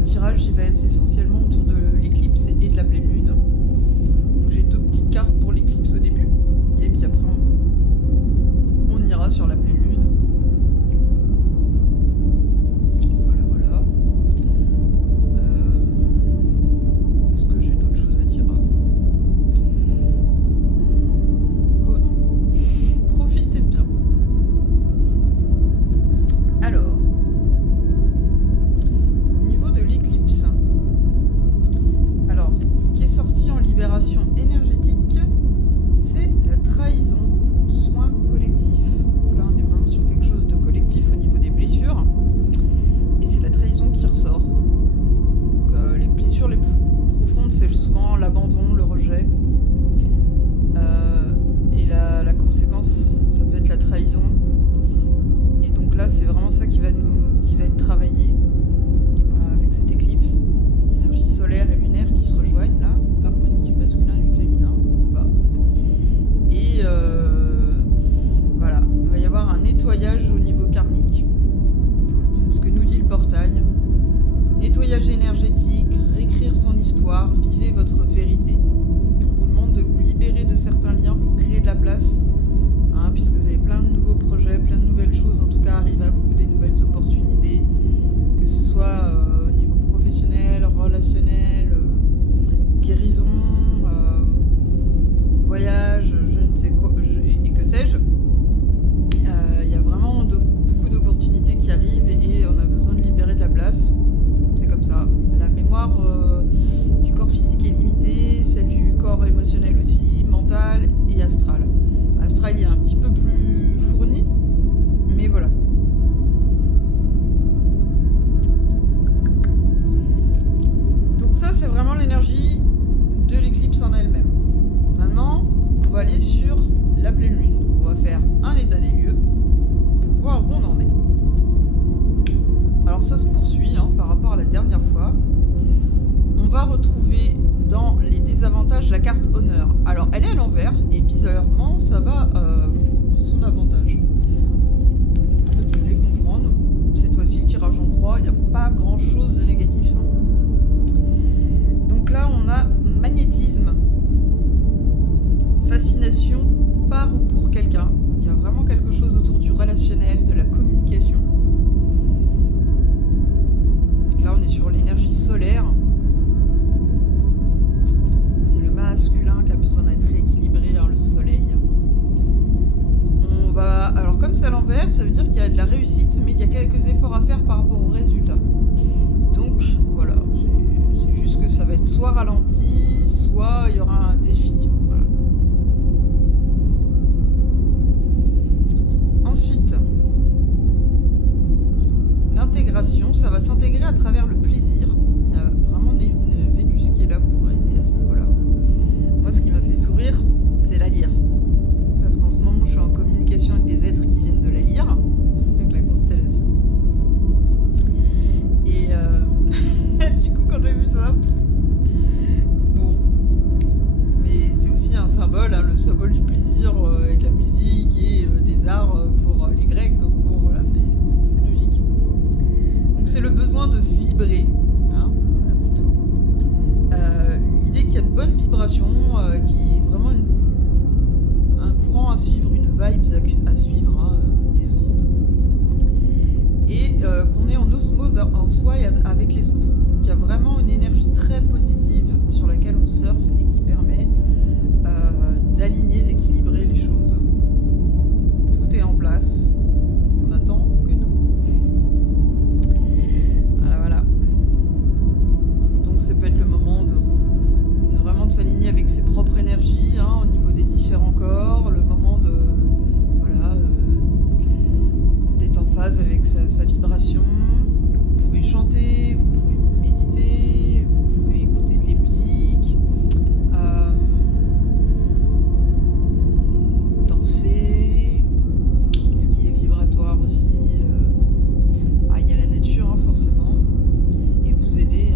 le tirage il va être essentiellement autour de l'éclipse et de la pleine lune. Donc j'ai 2 petites cartes pour l'éclipse au début, et puis après on ira sur la pleine lune. Voilà. Est-ce que j'ai d'autres choses à dire avant? Oh non. Profitez bien. Alors, au niveau de l'éclipse, alors, ce qui est sorti en libération énergétique, c'est la trahison, soin collectif. Donc là, on est vraiment sur quelque chose de collectif au niveau des blessures, et c'est la trahison qui ressort. Donc, les blessures les plus profondes, c'est souvent l'abandon, le rejet, et la conséquence, ça peut être la trahison. Et donc là, c'est vraiment ça qui va être travaillé avec cette éclipse. L'énergie solaire et lunaire qui se rejoignent là, l'harmonie du masculin et du féminin. Bah. Et voilà, il va y avoir un nettoyage au niveau karmique. C'est ce que nous dit le portail. Nettoyage énergétique, réécrire son histoire, vivez votre vérité. On vous demande de vous libérer de certains liens pour créer de la place. Puisque vous avez plein de nouveaux projets, plein de nouvelles choses en tout cas arrivent à vous, des nouvelles opportunités, que ce soit au niveau professionnel, relationnel, guérison, voyage, je ne sais quoi, et que sais-je. Il y a vraiment beaucoup d'opportunités qui arrivent et on a besoin de libérer de la place. C'est comme ça. La mémoire du corps physique est limitée, celle du corps émotionnel aussi, mental et astral. Astral, il est un petit peu plus fourni, mais voilà. Donc ça, c'est vraiment l'énergie de l'éclipse en elle-même. Maintenant, on va aller sur la pleine lune. Donc on va faire un état des lieux pour voir où on en est. Alors ça se poursuit par rapport à la dernière fois. On va retrouver dans les désavantages la carte honneur. Alors elle est à l'envers et bizarrement ça va en son avantage. Vous allez comprendre. Cette fois-ci le tirage en croix, il n'y a pas grand chose de négatif. Donc là on a magnétisme, fascination par ou pour quelqu'un. Il y a vraiment quelque chose autour du relationnel, de la communication. Donc là on est sur l'énergie solaire. C'est le masculin qui a besoin d'être rééquilibré, le soleil. Alors comme c'est à l'envers, ça veut dire qu'il y a de la réussite, mais il y a quelques efforts à faire par rapport au résultat. Donc voilà, c'est juste que ça va être soit ralenti, soit il y aura un défi. Voilà. Ensuite, l'intégration, ça va s'intégrer à travers le plaisir. Il y a vraiment une Vénus qui est là pour aider à ce niveau-là. Moi, ce qui m'a fait sourire, c'est la lyre. Parce qu'en ce moment, je suis en communication avec des êtres qui viennent de la lyre, donc la constellation. Et du coup, quand j'ai vu ça, bon, mais c'est aussi un symbole, le symbole du plaisir et de la musique et des arts pour les Grecs. Donc bon, voilà, c'est logique. Donc c'est le besoin de vibrer, avant tout. L'idée qu'il y a de bonnes vibrations, qui est vraiment un courant à suivre, une vibe à suivre, des ondes, et qu'on est en osmose en soi et avec les autres. Donc il y a vraiment une énergie très positive sur laquelle on surfe et qui permet d'aligner, d'équilibrer les choses. Tout est en place, on attend que nous. Voilà. Donc ça peut être le moment de vraiment de s'aligner avec ses propres énergies, au niveau des différents corps, le moment d'être en phase avec sa vibration. Vous pouvez chanter, vous pouvez méditer, vous pouvez écouter de la musique, danser. Qu'est-ce qui est vibratoire aussi? Il y a la nature, forcément, et vous aider,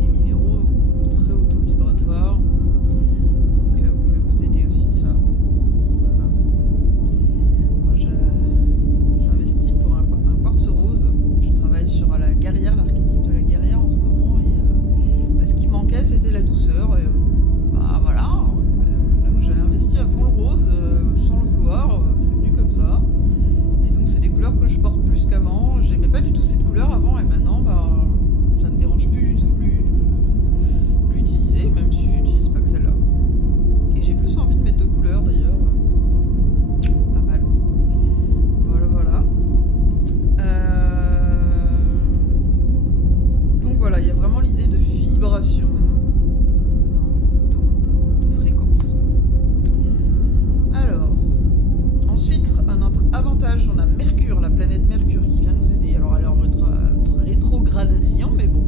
les minéraux très auto-vibratoires. Donc vous pouvez vous aider aussi de ça. Voilà. Moi j'ai investi pour un quartz rose. Je travaille sur la guerrière, l'archétype de la la douceur. Et bah voilà, donc j'ai investi à fond le rose sans le vouloir, c'est venu comme ça. Et donc c'est des couleurs que je porte plus qu'avant. J'aimais pas du tout cette couleur avant et maintenant bah, ça me dérange plus du tout de l'utiliser, même si j'utilise pas que celle-là. Et j'ai plus envie de mettre deux couleurs d'ailleurs. Pas mal. Voilà, voilà. Donc voilà, il y a vraiment l'idée de vibration, de fréquence. Alors, ensuite, un autre avantage, on a Mercure, la planète Mercure qui vient nous aider. Alors elle est en rétrogradation, mais bon.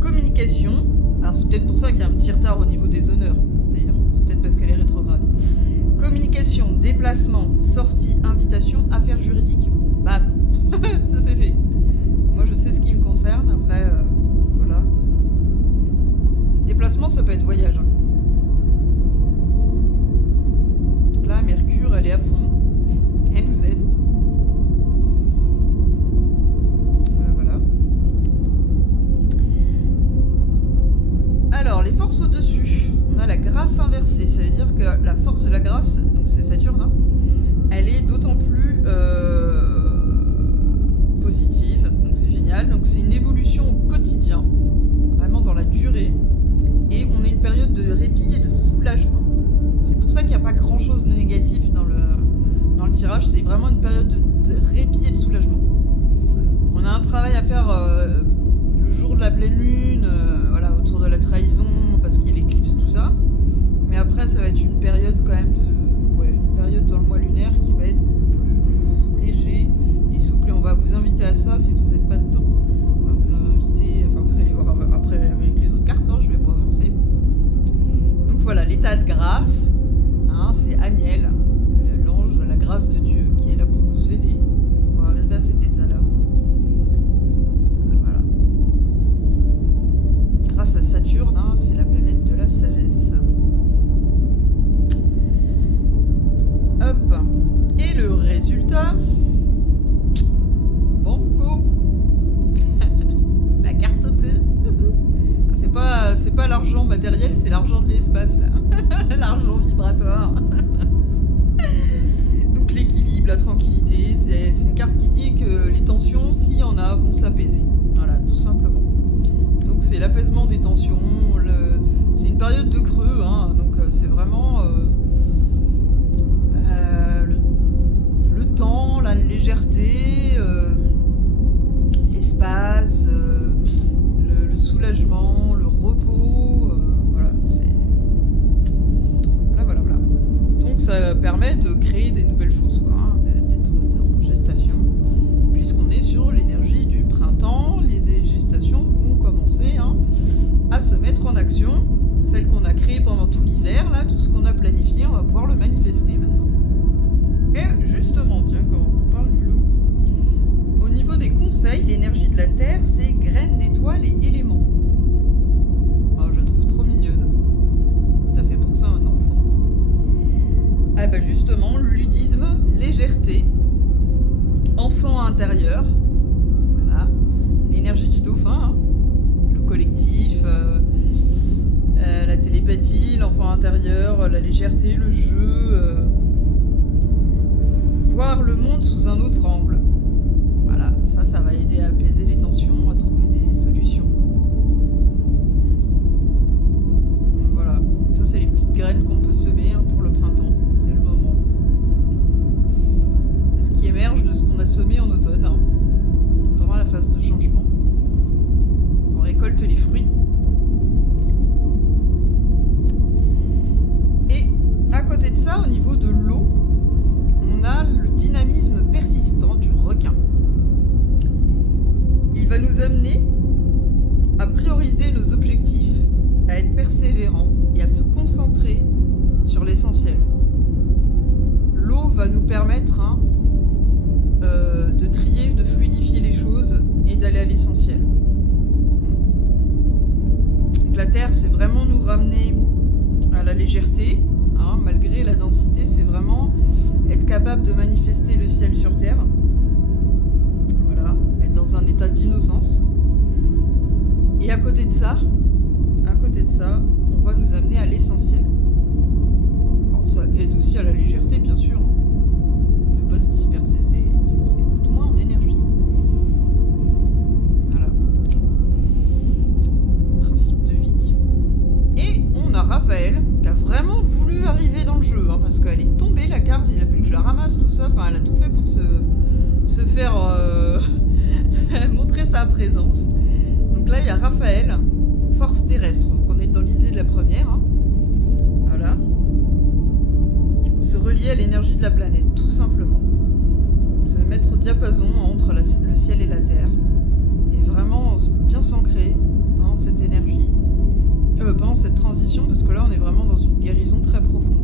Communication. Alors c'est peut-être pour ça qu'il y a un petit retard au niveau des honneurs, d'ailleurs. C'est peut-être parce qu'elle est rétrograde. Communication, déplacement, sortie, invitation, affaires juridiques. Bam. Ça c'est fait. Moi je sais ce qui me concerne, après, voilà. Déplacement, ça peut être voyage. Hein. Donc là, Mercure, elle est à fond. Elle nous aide. Voilà, voilà. Alors, les forces au-dessus. On a la grâce inversée. Ça veut dire que la force de la grâce, donc c'est Saturne, hein, elle est d'autant plus positive. Donc c'est génial. Donc c'est une évolution au quotidien, vraiment dans la durée. Et on a une période de répit et de soulagement. C'est pour ça qu'il n'y a pas grand-chose de négatif dans le tirage. C'est vraiment une période de répit et de soulagement. On a un travail à faire le jour de la pleine lune, voilà, autour de la trahison, parce qu'il y a l'éclipse, tout ça. Mais après, ça va être une période quand même une période dans le mois lunaire qui va être beaucoup plus léger et souple. Et on va vous inviter à ça si vous n'êtes pas dedans. On va vous inviter, enfin vous allez voir après avec les autres cartes, hein, je vais pas avancer. Donc voilà, l'état de grâce, hein, c'est Aniel, l'ange, la grâce de Dieu, qui est là pour vous aider, pour arriver à cet état-là. Voilà. Grâce à Saturne, hein, c'est la planète de la sagesse. Hop. Et le résultat, banco. La carte bleue. C'est pas l'argent matériel, c'est l'argent de l'espace là. L'argent vibratoire. Donc l'équilibre, la tranquillité, c'est une carte qui dit que les tensions, s'il y en a, vont s'apaiser. Voilà, tout simplement. Donc c'est l'apaisement des tensions, c'est une période de creux, hein, donc c'est vraiment le temps, la légèreté, l'espace, le soulagement, le repos, voilà, voilà. Donc ça permet de créer des nouvelles choses, quoi, hein, d'être en gestation, puisqu'on est sur l'énergie du printemps, les gestations vont commencer, hein, à se mettre en action. Celle qu'on a créée pendant tout l'hiver, là, tout ce qu'on a planifié, on va pouvoir le manifester maintenant. Et justement, tiens, quand on parle du loup, au niveau des conseils, l'énergie de la Terre, c'est graines d'étoiles et éléments. Oh, je la trouve trop mignonne. Ça fait penser à un enfant. Ah bah justement, ludisme, légèreté, enfant intérieur, voilà, l'énergie du dauphin, hein, le collectif, la télépathie, l'enfant intérieur, la légèreté, le jeu, voir le monde sous un autre angle. Voilà, ça va aider à apaiser les tensions, à trouver des solutions. Voilà, ça c'est les petites graines qu'on peut semer, hein, pour le printemps, c'est le moment. C'est ce qui émerge de ce qu'on a semé en automne, hein, pendant la phase de changement. On récolte les fruits. Et à côté de ça, au niveau de l'eau, on a le dynamisme persistant du requin. Il va nous amener à prioriser nos objectifs, à être persévérants et à se concentrer sur l'essentiel. L'eau va nous permettre, hein, de trier, de fluidifier les choses et d'aller à l'essentiel. Donc la Terre, c'est vraiment nous ramener à la légèreté, hein, malgré la densité, c'est vraiment être capable de manifester le ciel sur Terre. Voilà, être dans un état d'innocence. Et à côté de ça, côté de ça, on va nous amener à l'essentiel. Alors, ça aide aussi à la légèreté, bien sûr. Ne pas se disperser, ça coûte moins en énergie. Voilà. Principe de vie. Et on a Raphaël qui a vraiment voulu arriver dans le jeu, hein, parce qu'elle est tombée la carte, il a fallu que je la ramasse, tout ça. Enfin, elle a tout fait pour se faire montrer sa présence. Donc là, il y a Raphaël, force terrestre. Donc on est dans l'idée de la première. Hein. Voilà. Se relier à l'énergie de la planète, tout simplement. Se mettre au diapason entre le ciel et la terre. Et vraiment bien s'ancrer dans cette énergie. Pendant cette transition, parce que là, on est vraiment dans une guérison très profonde.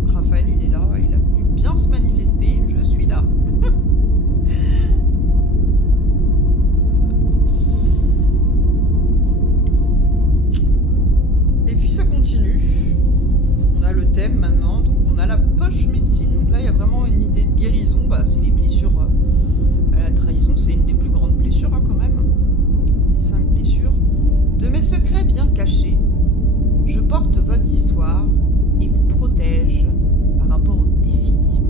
Donc Raphaël, il est là, il a voulu bien se manifester. Je suis là. Et puis ça continue. On a le thème maintenant, donc on a la poche médecine. Donc là, il y a vraiment une idée de guérison. C'est les blessures à la trahison, c'est une des plus grandes blessures hein, quand même. Les 5 blessures. De mes secrets bien cachés, je porte votre histoire et vous protège par rapport aux défis.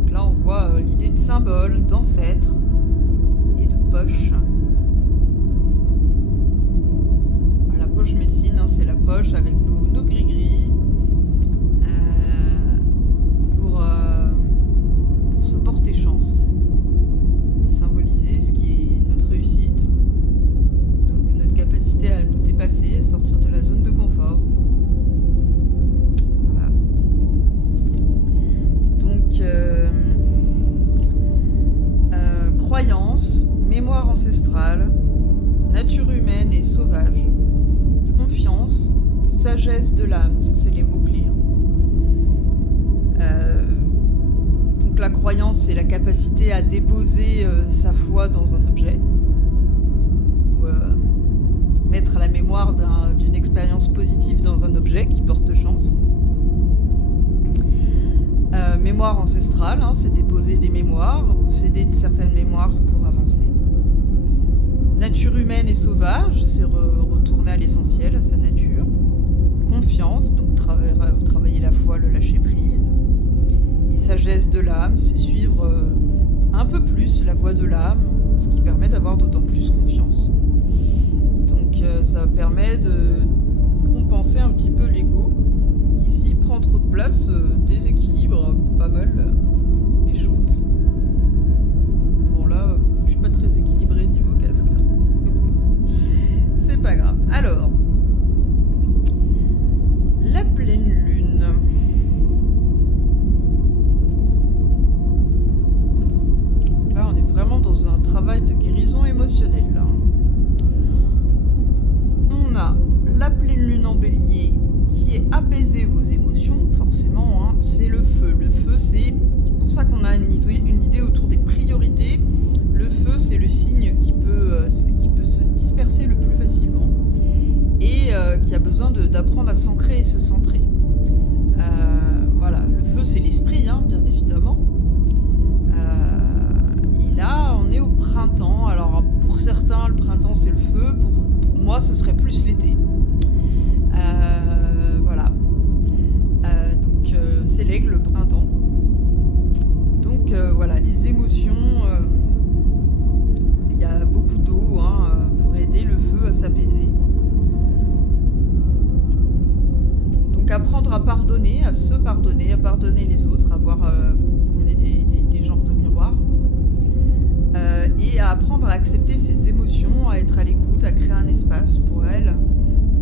Donc là, on voit l'idée de symbole, d'ancêtre et de poche. La poche médecine, hein, c'est la poche avec nos gris-gris pour se porter chance et symboliser ce qui est notre réussite, notre capacité à nous dépasser, à sortir de la zone de confort. Voilà. Donc, croyance, mémoire ancestrale, nature humaine et sauvage, confiance, sagesse de l'âme, ça c'est les mots-clés. Donc la croyance, c'est la capacité à déposer sa foi dans un objet, ou mettre la mémoire d'une expérience positive dans un objet qui porte chance. Mémoire ancestrale, hein, c'est déposer des mémoires ou céder de certaines mémoires pour avancer. Nature humaine et sauvage, c'est retourner à l'essentiel, à sa nature. Confiance, donc travailler la foi, le lâcher prise. Et sagesse de l'âme, c'est suivre un peu plus la voie de l'âme, ce qui permet d'avoir d'autant plus confiance. Donc ça permet de compenser un petit peu l'ego, qui s'il prend trop de place, déséquilibre pas mal les choses. Bon là, je suis pas très équilibrée niveau casque. C'est pas grave. Alors, la pleine lune. Là, on est vraiment dans un travail de guérison émotionnelle. Là. On a la pleine lune en bélier qui est apaiser vos émotions, forcément. Hein, c'est le feu. Le feu, c'est pour ça qu'on a une idée autour des priorités. Le feu, c'est le signe qui peut se disperser le plus facilement et qui a besoin d'apprendre à s'ancrer et se centrer. Voilà, le feu, c'est l'esprit, hein, bien évidemment. Et là, on est au printemps. Alors, pour certains, le printemps, c'est le feu. Pour moi, ce serait plus l'été. Voilà. Donc, c'est l'aigle, le printemps. Donc, voilà, les émotions... il y a beaucoup d'eau hein, pour aider le feu à s'apaiser. Donc apprendre à pardonner, à se pardonner, à pardonner les autres, à voir qu'on est des genres de miroirs. Et à apprendre à accepter ses émotions, à être à l'écoute, à créer un espace pour elles,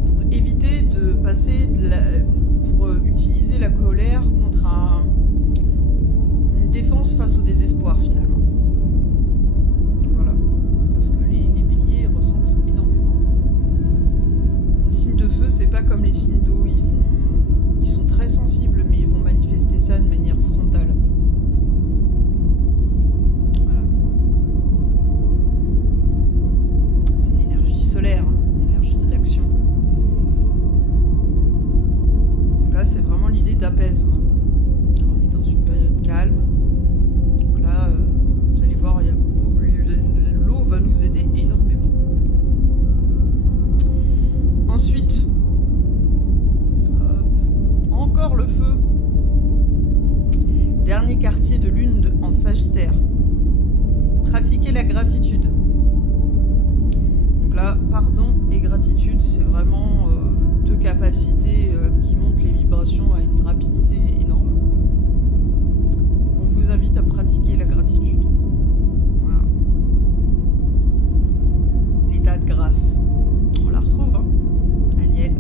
pour éviter de passer pour utiliser la colère contre une défense face au désespoir finalement. Parce que les béliers ressentent énormément. Les signes de feu, c'est pas comme les signes d'eau, ils sont très sensibles, mais ils vont manifester ça de manière frontale. Voilà. C'est une énergie solaire, hein, une énergie de l'action. Donc là, c'est vraiment l'idée d'apaisement. Alors, on est dans une période calme. Donc là, vraiment deux capacités qui montent les vibrations à une rapidité énorme. Donc on vous invite à pratiquer la gratitude. Voilà. L'état de grâce. On la retrouve, hein, Agnelle.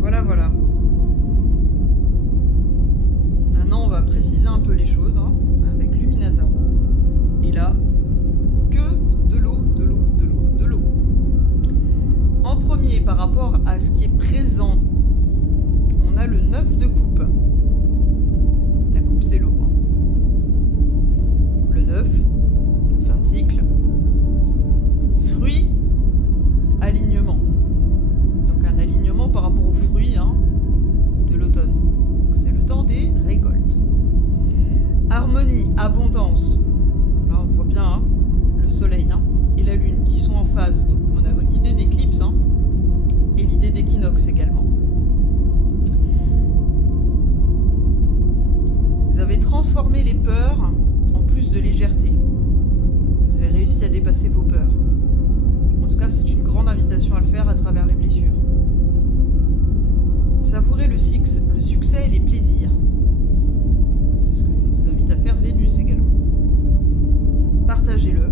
Voilà, voilà. Maintenant, on va préciser un peu les choses, hein, avec Luminataro. Et là, que de l'eau, de l'eau, de l'eau, de l'eau. En premier, par rapport à ce qui est présent, on a le 9 de coupe. La coupe, c'est l'eau. Hein. Le 9, fin de cycle. Fruits, alignement. Donc un alignement par rapport aux fruits, hein, de l'automne. C'est le temps des récoltes. Harmonie, abondance. Là, on voit bien, hein, le soleil, hein, et la lune qui sont en phase. Donc on a l'idée d'éclipse, hein, et l'idée d'équinoxe également. Vous avez transformé les peurs en plus de légèreté. Vous avez réussi à dépasser vos peurs. En tout cas, c'est une grande invitation à le faire à travers les blessures. Savourez le succès et les plaisirs. C'est ce que nous invite à faire Vénus également. Partagez-le.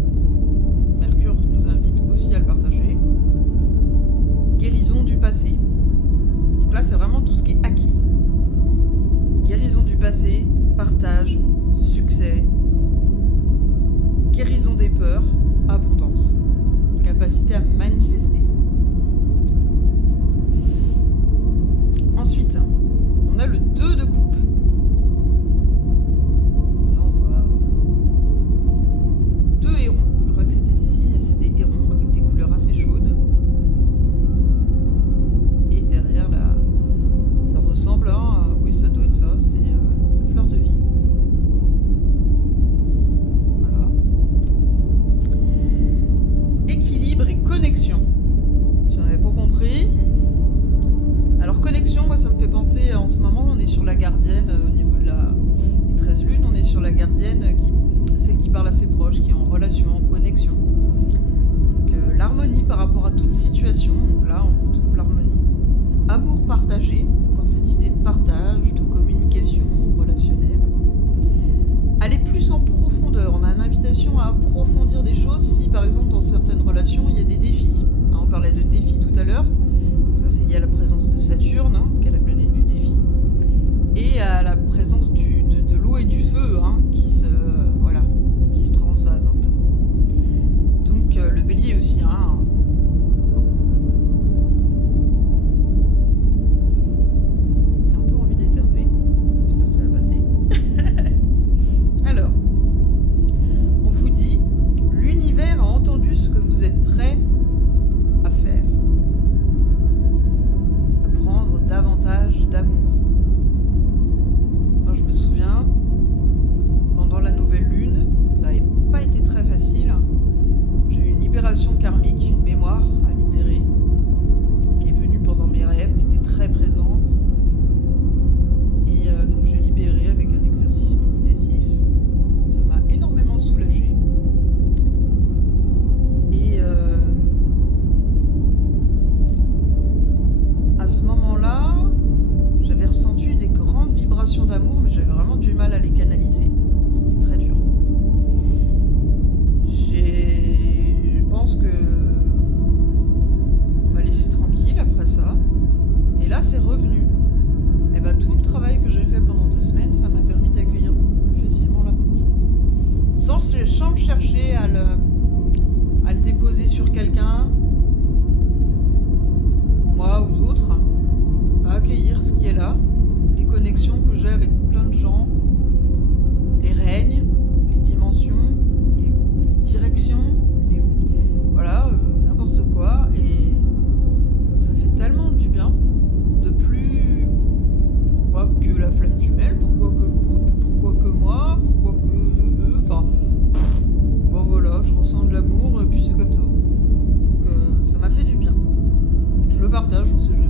Mercure nous invite aussi à le partager. Guérison du passé. Donc là, c'est vraiment tout ce qui est acquis. Guérison du passé, partage, succès, guérison des peurs, abondance, capacité à manifester. Ensuite, on a le 2 de coupe. Là, on voit 2 hérons. Je crois que c'était des signes, c'est des hérons avec des couleurs assez chaudes. Et derrière, là, ça ressemble à... oui, ça doit être ça, c'est fleur de vie. Voilà. Équilibre et connexion. Si on n'avait pas compris... Alors connexion, moi ça me fait penser, en ce moment on est sur la gardienne, au niveau des 13 lunes, on est sur la gardienne, celle qui parle à ses proches, qui est en relation, en connexion. Donc l'harmonie par rapport à toute situation, donc là on retrouve l'harmonie. Amour partagé, encore cette idée de partage, de communication relationnelle. Aller plus en profondeur, on a une invitation à approfondir des choses si par exemple dans certaines relations il y a des défis. Hein, on parlait de défis tout à l'heure. Ça, c'est lié à la présence de Saturne, hein, qui est la planète du défi, et à la présence de l'eau et du feu, hein, qui se transvasent un peu. Donc le bélier aussi, hein. J'ai un peu envie d'éternuer, j'espère que ça va passer. Alors, on vous dit, l'univers a entendu ce que vous êtes prêt à faire. Davantage d'amour. Alors, je me souviens, pendant la nouvelle lune, ça n'avait pas été très facile. J'ai eu une libération karmique, une mémoire à libérer, qui est venue pendant mes rêves, qui était très présente. Et donc j'ai libéré avec un exercice méditatif. Ça m'a énormément soulagée. Et à ce moment-là, j'avais ressenti des grandes vibrations d'amour, mais j'avais vraiment du mal à les canaliser. C'était très dur. Je pense que on m'a laissé tranquille après ça. Et là, c'est revenu. Et ben, tout le travail que j'ai fait pendant 2 semaines, ça m'a permis d'accueillir beaucoup plus facilement l'amour. Sans chercher à le déposer sur quelqu'un, moi ou d'autres, à accueillir ce qui est là, les connexions que j'ai avec plein de gens, les règnes, les dimensions, les directions, voilà, n'importe quoi, et ça fait tellement du bien de plus... Pourquoi que la flamme jumelle, pourquoi que le couple, pourquoi que moi, pourquoi que eux, enfin... Bon voilà, je ressens de l'amour, et puis c'est comme ça. Donc ça m'a fait du bien. Je le partage, on sait jamais.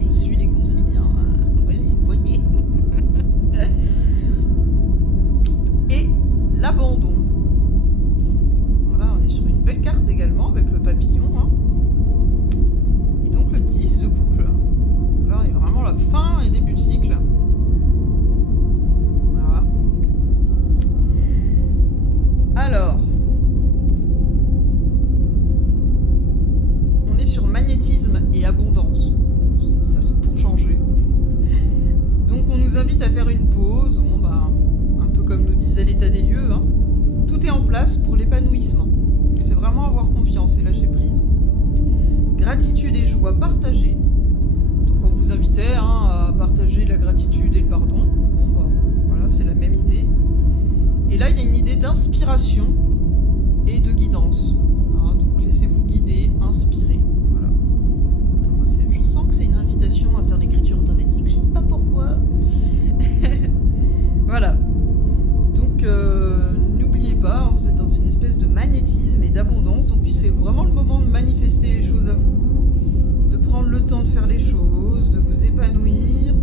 Je suis les consignes, hein. Voyez. Et l'état des lieux, hein. Tout est en place pour l'épanouissement. C'est vraiment avoir confiance et lâcher prise. Gratitude et joie partagée. Donc on vous invitait à partager la gratitude et le pardon. Bon bah voilà, c'est la même idée. Et là il y a une idée d'inspiration et de guidance. Hein, donc laissez-vous guider, inspirer. Voilà. Je sens que c'est une invitation à faire l'écriture automatique, je sais pas pourquoi. Voilà. Donc n'oubliez pas, vous êtes dans une espèce de magnétisme et d'abondance, donc c'est vraiment le moment de manifester les choses à vous, de prendre le temps de faire les choses, de vous épanouir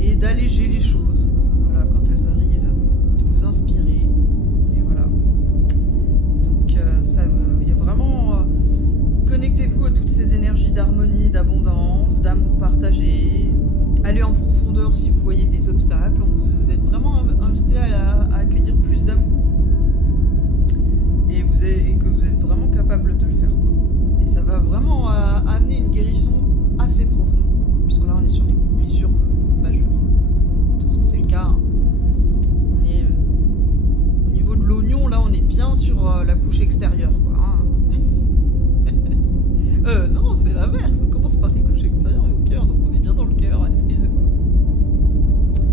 et d'alléger les choses. Voilà, quand elles arrivent, de vous inspirer. Et voilà. Donc il y a vraiment... connectez-vous à toutes ces énergies d'harmonie, d'abondance, d'amour partagé. Allez en profondeur si vous voyez des obstacles. Vous êtes vraiment invité à accueillir plus d'amour. Et que vous êtes vraiment capable de le faire, quoi. Et ça va vraiment amener une guérison assez profonde. Puisque là, on est sur les blessures majeures. De toute façon, c'est le cas. Hein. On est au niveau de l'oignon, là, on est bien sur la couche extérieure, quoi. Hein. Non, c'est l'inverse. On commence par les couches extérieures et au cœur. Donc, on est bien dans le cœur. Excusez-moi.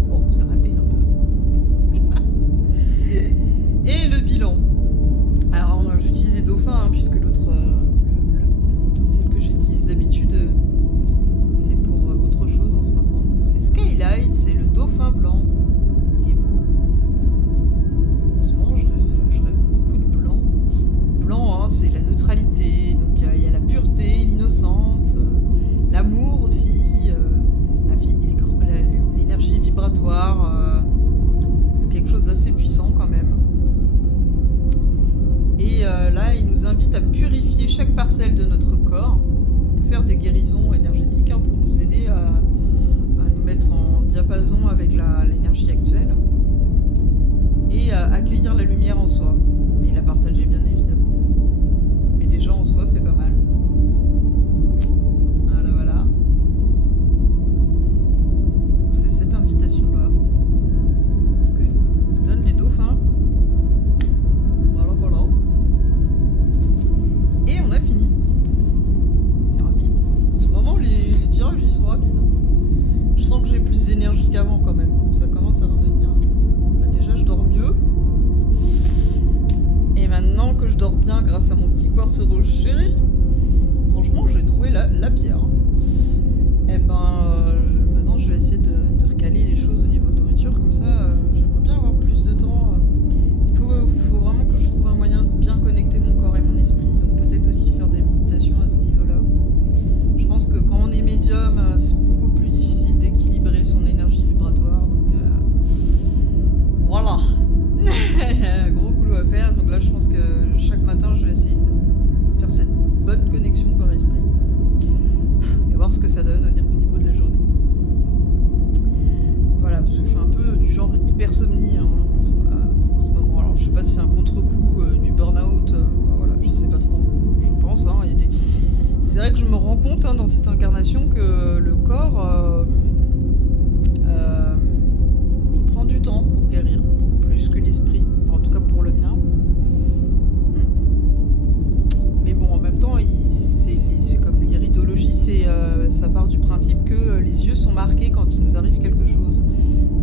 Bon, c'est raté un peu. Et le bilan. Alors, j'utilise les dauphins, hein, puisque l'autre, celle que j'utilise d'habitude, c'est pour autre chose en ce moment. C'est Skylight, c'est le dauphin blanc. Il est beau. En ce moment, je rêve beaucoup de blanc. Le blanc, hein, c'est la neutralité. Donc, il y a la pureté, l'innocence, l'amour aussi, l'énergie vibratoire. C'est quelque chose d'assez puissant quand même. Et là, il nous invite à purifier chaque parcelle de notre corps. On peut faire des guérisons énergétiques, hein, pour nous aider à nous mettre en diapason avec l'énergie actuelle. Et accueillir la lumière en soi. Et la partager, bien évidemment. Mais déjà en soi, c'est pas mal. Voilà. C'est cette invitation-là que nous donnent les dauphins. Voilà. Et on a fini. C'est rapide. En ce moment, les tirages, ils sont rapides. Je sens que j'ai plus d'énergie qu'avant quand même. Ça commence à revenir. Bah, déjà, je dors mieux. Et maintenant que je dors bien grâce à mon petit quartz rocher, franchement, j'ai trouvé la pierre. Et maintenant, je vais essayer de recaler les choses au niveau de nourriture. Comme ça, j'aimerais bien avoir plus de temps. Il faut vraiment que je trouve un moyen de bien connecter mon corps et mon esprit. Donc peut-être aussi faire des méditations à ce niveau-là. Je pense que quand on est médium, c'est beaucoup plus difficile d'équilibrer son énergie vibratoire. Donc voilà. Gros boulot à faire. Donc là, je pense que chaque matin, je vais essayer de faire cette bonne connexion corps-esprit et voir ce que ça donne au niveau de la journée. Voilà, parce que je suis un peu du genre hypersomnie, hein, en ce moment. Alors, je sais pas si c'est un contre-coup du burn-out. Voilà, je sais pas trop. Je pense. Hein, c'est vrai que je me rends compte, hein, dans cette incarnation que le corps il prend du temps pour guérir, beaucoup plus que l'esprit. Enfin, en tout cas pour le mien. Mais bon, en même temps, c'est comme l'iridologie, ça part du principe que les yeux sont marqués quand il nous arrive quelque chose.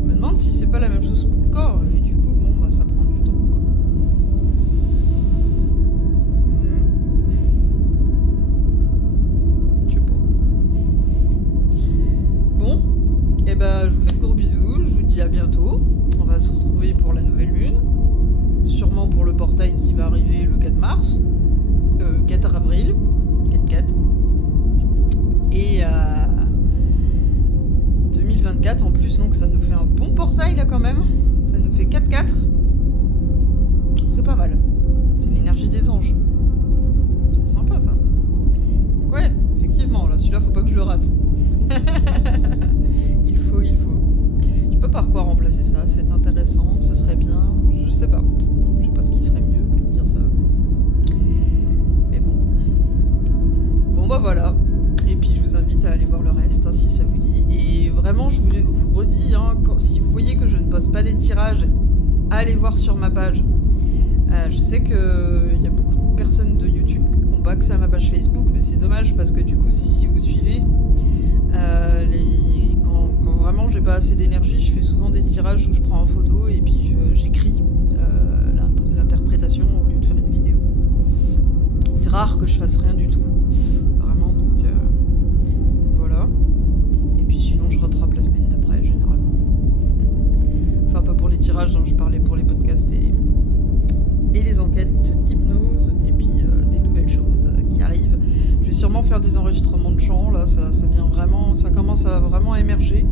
Je me demande si c'est pas la même chose pour le corps, et du coup, ça prend du temps, quoi. Je sais pas. Bon, et je vous fais de gros bisous, je vous dis à bientôt. On va se retrouver pour la nouvelle lune, sûrement pour le portail qui va arriver le 4 mars. 4 avril, 4-4. Et 2024 en plus, donc ça nous fait un bon portail là quand même. Ça nous fait 4-4. C'est pas mal. C'est l'énergie des anges. C'est sympa ça. Donc ouais, effectivement, là celui-là faut pas que je le rate. Il faut. Je sais pas par quoi remplacer ça, c'est intéressant, ce serait bien. Je sais pas. Je sais pas ce qui serait mieux que de dire ça. Mais bon. Bon voilà. Et puis je vous invite à aller voir le reste, hein, si ça vous dit. Et vraiment, je vous redis, hein, si vous voyez que je ne poste pas des tirages, allez voir sur ma page. Je sais qu'il y a beaucoup de personnes de YouTube qui n'ont pas accès à ma page Facebook, mais c'est dommage parce que du coup, si vous suivez, quand vraiment j'ai pas assez d'énergie, je fais souvent des tirages où je prends en photo et puis j'écris l'interprétation au lieu de faire une vidéo. C'est rare que je fasse rien du tout, vraiment, donc voilà. Et puis sinon, je rattrape la semaine d'après, généralement. Enfin, pas pour les tirages, hein, je parlais pour les podcasts et les enquêtes d'hypnose, et puis des nouvelles choses qui arrivent. Je vais sûrement faire des enregistrements de chant, là, ça vient vraiment, ça commence à vraiment émerger.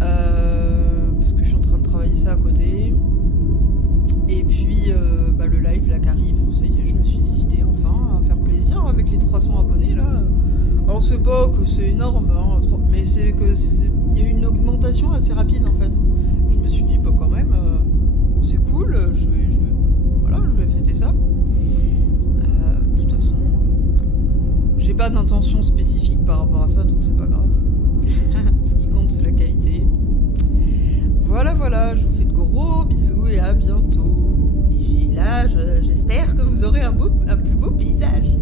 Parce que je suis en train de travailler ça à côté. Et puis le live là qui arrive, ça y est, je me suis décidée enfin à faire plaisir avec les 300 abonnés là. Alors c'est pas que c'est énorme, hein, mais c'est que il y a eu une augmentation assez rapide en fait. Je me suis dit quand même, c'est cool, je vais fêter ça. De toute façon, j'ai pas d'intention spécifique par rapport à ça, donc c'est pas grave. Ce qui compte, c'est la qualité. Voilà, je vous fais de gros bisous et à bientôt. Et là, j'espère que vous aurez un plus beau paysage.